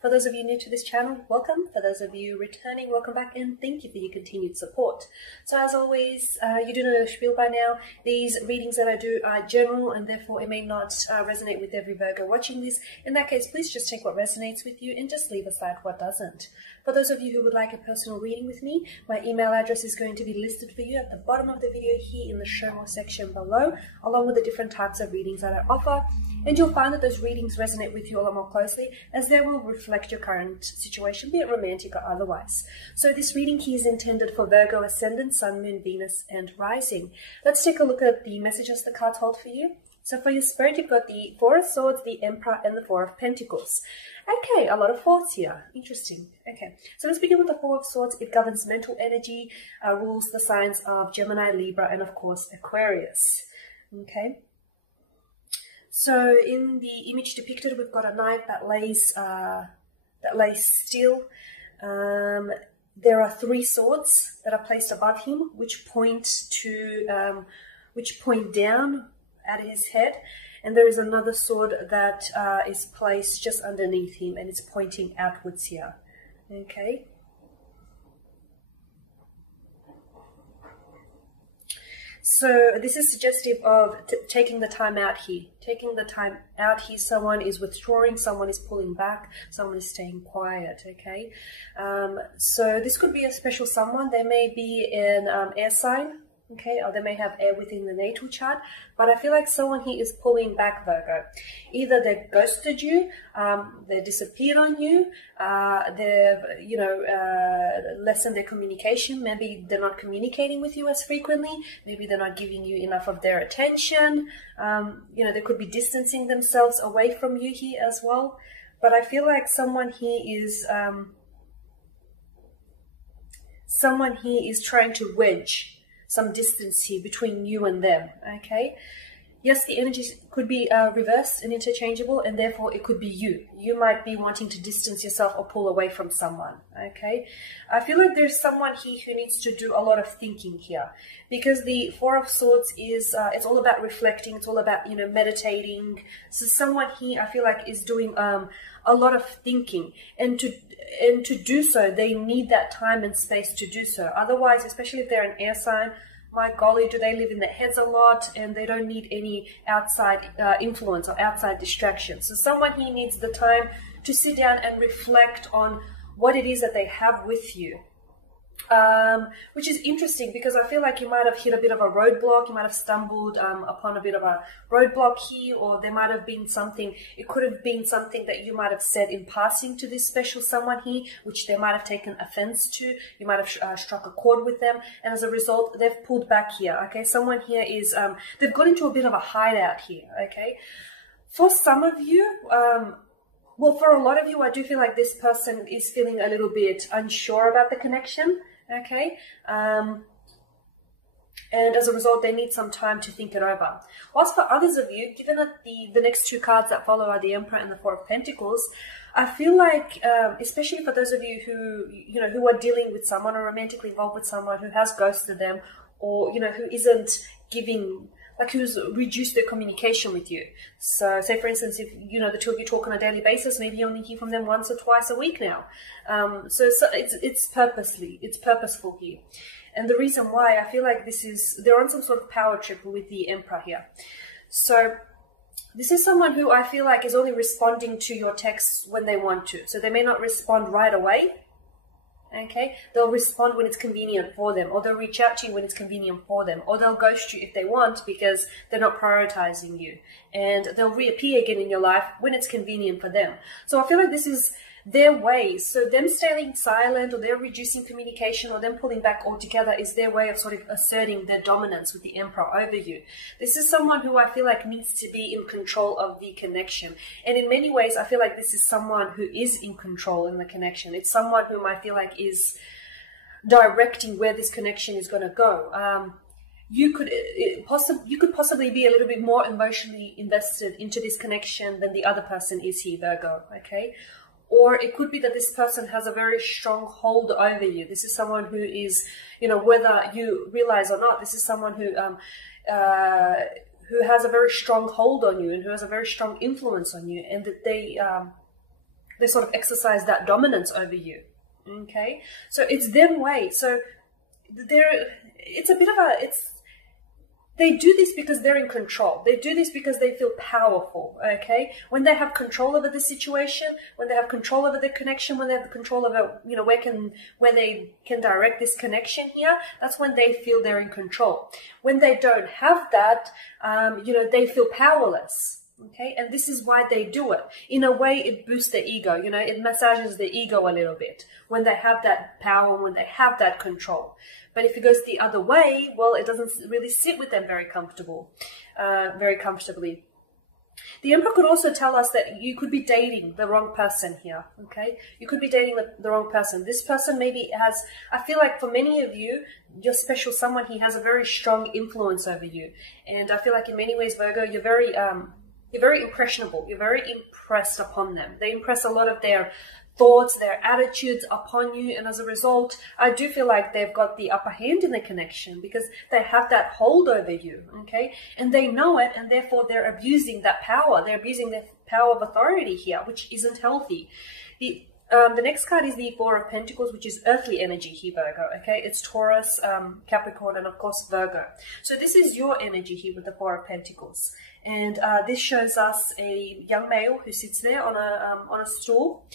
For those of you new to this channel, welcome. For those of you returning, welcome back, and thank you for your continued support. So as always, you do know the spiel by now. These readings that I do are general, and therefore it may not resonate with every Virgo watching this. In that case, please just take what resonates with you and just leave aside what doesn't. For those of you who would like a personal reading with me, my email address is going to be listed for you at the bottom of the video here in the show more section below, along with the different types of readings that I offer. And you'll find that those readings resonate with you a lot more closely, as they will reflect your current situation, be it romantic or otherwise. So this reading here is intended for Virgo Ascendant, Sun, Moon, Venus, and Rising. Let's take a look at the messages the cards hold for you. So for your spirit, you've got the Four of Swords, the Emperor, and the Four of Pentacles. Okay, a lot of fours here. Interesting. Okay, so let's begin with the Four of Swords. It governs mental energy, rules the signs of Gemini, Libra, and of course Aquarius. Okay. So in the image depicted, we've got a knight that lays still. There are three swords that are placed above him, which point down at his head, and there is another sword that is placed just underneath him, and it's pointing outwards here. Okay. So this is suggestive of taking the time out here. Taking the time out here, someone is withdrawing, someone is pulling back, someone is staying quiet, okay? So this could be a special someone. They may be an air sign, okay, or they may have air within the natal chart, but I feel like someone here is pulling back, Virgo. Either they've ghosted you, they disappeared on you, they've, lessened their communication. Maybe they're not communicating with you as frequently. Maybe they're not giving you enough of their attention. They could be distancing themselves away from you here as well. But I feel like someone here is trying to wedge some distance here between you and them, okay? Yes, the energies could be reversed and interchangeable, and therefore it could be you. You might be wanting to distance yourself or pull away from someone, okay? I feel like there's someone here who needs to do a lot of thinking here, because the Four of Swords is, it's all about reflecting, it's all about, meditating. So someone here, I feel like, is doing a lot of thinking, and to do so, they need that time and space to do so. Otherwise, especially if they're an air sign, my golly, do they live in their heads a lot, and they don't need any outside influence or outside distraction. So someone here needs the time to sit down and reflect on what it is that they have with you. Which is interesting, because I feel like you might have hit a bit of a roadblock, you might have stumbled upon a bit of a roadblock here, or there might have been something, it could have been something that you might have said in passing to this special someone here, which they might have taken offense to. You might have struck a chord with them, and as a result, they've pulled back here, okay? Someone here is, they've got into a bit of a hideout here, okay? For some of you, well, for a lot of you, I do feel like this person is feeling a little bit unsure about the connection, okay? And as a result, they need some time to think it over. Whilst for others of you, given that the next two cards that follow are the Emperor and the Four of Pentacles, I feel like, especially for those of you who are dealing with someone or romantically involved with someone who has ghosted them, or, who isn't giving, like who's reduced their communication with you. So say, for instance, if, the two of you talk on a daily basis, maybe you only hear from them once or twice a week now. So it's purposeful here. And the reason why I feel like they're on some sort of power trip with the Emperor here. So this is someone who I feel like is only responding to your texts when they want to. So they may not respond right away. Okay, they'll respond when it's convenient for them, or they'll reach out to you when it's convenient for them, or they'll ghost you if they want because they're not prioritizing you, and they'll reappear again in your life when it's convenient for them. So I feel like this is their way. So them staying silent, or they're reducing communication, or them pulling back altogether is their way of sort of asserting their dominance with the Emperor over you. This is someone who I feel like needs to be in control of the connection. And in many ways, I feel like this is someone who is in control in the connection. It's someone whom I feel like is directing where this connection is going to go. You could possibly be a little bit more emotionally invested into this connection than the other person is here, Virgo, okay? Or it could be that this person has a very strong hold over you. This is someone who is, whether you realize or not, this is someone who has a very strong hold on you, and who has a very strong influence on you, and that they they sort of exercise that dominance over you. Okay, so it's them way. So it's a bit of a, they do this because they're in control. They do this because they feel powerful, okay? When they have control over the situation, when they have control over the connection, when they have control over, you know, where they can direct this connection here, that's when they feel they're in control. When they don't have that, you know, they feel powerless, okay? And this is why they do it. In a way, it boosts their ego, you know, it massages their ego a little bit when they have that power, when they have that control. But if it goes the other way, well, it doesn't really sit with them very comfortably. The Emperor could also tell us that you could be dating the wrong person here, okay? You could be dating the wrong person. This person maybe has, I feel like for many of you, your special someone, he has a very strong influence over you. And I feel like in many ways, Virgo, you're very impressionable. You're very impressed upon them. They impress a lot of their thoughts, their attitudes upon you, and as a result, I do feel like they've got the upper hand in the connection because they have that hold over you, okay? And they know it, and therefore they're abusing that power. They're abusing the power of authority here, which isn't healthy. The next card is the Four of Pentacles, which is earthly energy here, Virgo, okay? It's Taurus, Capricorn, and of course Virgo. So this is your energy here with the Four of Pentacles. And this shows us a young male who sits there on a stool.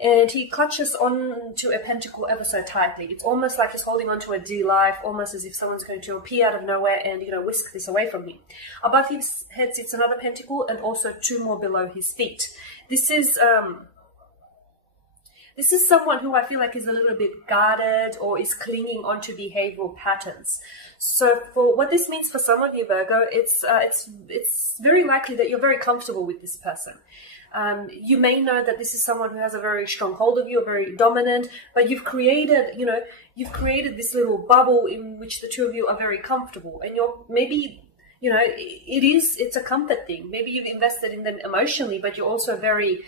And he clutches onto a pentacle ever so tightly. It's almost like he's holding onto a dear life, almost as if someone's going to appear out of nowhere and, you know, whisk this away from him. Above his head sits another pentacle and also two more below his feet. This is someone who I feel like is a little bit guarded or is clinging onto behavioral patterns. So for what this means for some of you, Virgo, it's very likely that you're very comfortable with this person. You may know that this is someone who has a very strong hold of you, very dominant, but you've created this little bubble in which the two of you are very comfortable, and maybe, you know, it's a comfort thing. Maybe you've invested in them emotionally, but you're also very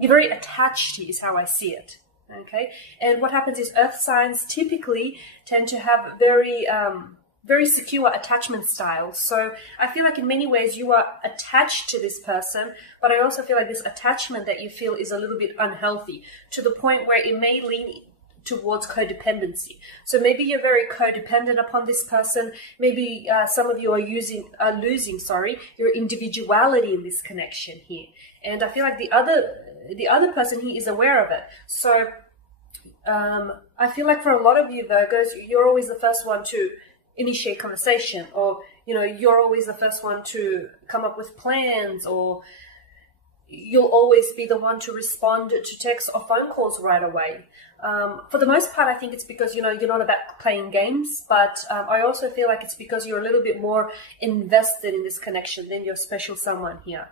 attached, is how I see it. Okay. And what happens is earth signs typically tend to have very secure attachment styles. So I feel like in many ways you are attached to this person, but I also feel like this attachment that you feel is a little bit unhealthy to the point where it may lean towards codependency. So maybe you're very codependent upon this person. Maybe some of you are losing your individuality in this connection here. And I feel like the other person here is aware of it. So I feel like for a lot of you Virgos, you're always the first one to initiate conversation, or, you know, you're always the first one to come up with plans, or you'll always be the one to respond to texts or phone calls right away. For the most part, I think it's because, you know, you're not about playing games, but I also feel like it's because you're a little bit more invested in this connection than your special someone here.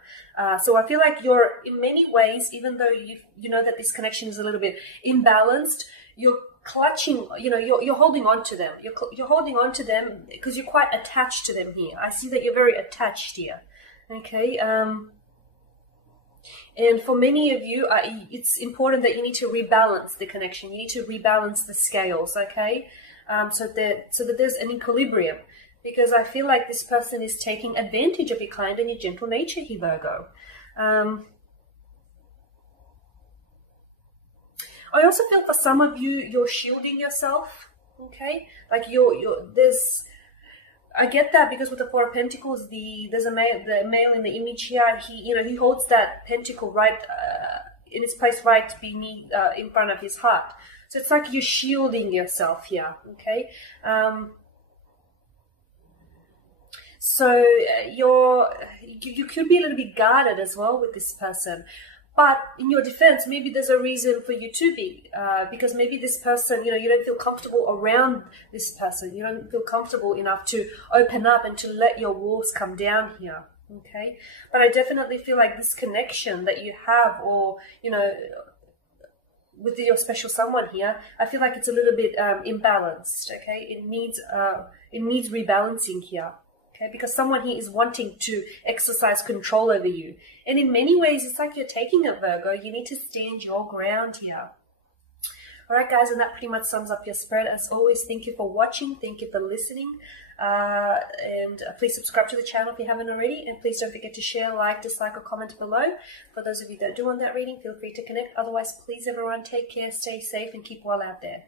So I feel like you're, in many ways, even though you know that this connection is a little bit imbalanced, you're clutching, you know, you're holding on to them. You're holding on to them because you're quite attached to them here. I see that you're very attached here. Okay. And for many of you, it's important that you need to rebalance the connection. You need to rebalance the scales, okay? So that there's an equilibrium. Because I feel like this person is taking advantage of your kind and your gentle nature here, Virgo. I also feel for some of you, you're shielding yourself, okay? Like I get that because with the Four of Pentacles, the male in the image here, he holds that pentacle right in its place right beneath, in front of his heart. So it's like you're shielding yourself here, okay? So you could be a little bit guarded as well with this person. But in your defense, maybe there's a reason for you to be, because maybe this person, you know, you don't feel comfortable around this person. You don't feel comfortable enough to open up and to let your walls come down here, okay? But I definitely feel like this connection that you have, or, you know, with your special someone here, I feel like it's a little bit imbalanced, okay? It needs rebalancing here. Okay, because someone here is wanting to exercise control over you. And in many ways, it's like you're taking it, Virgo. You need to stand your ground here. All right, guys, and that pretty much sums up your spread. As always, thank you for watching. Thank you for listening. And please subscribe to the channel if you haven't already, and please don't forget to share, like, dislike, or comment below. For those of you that do want that reading, feel free to connect. Otherwise, please everyone, take care, stay safe, and keep well out there.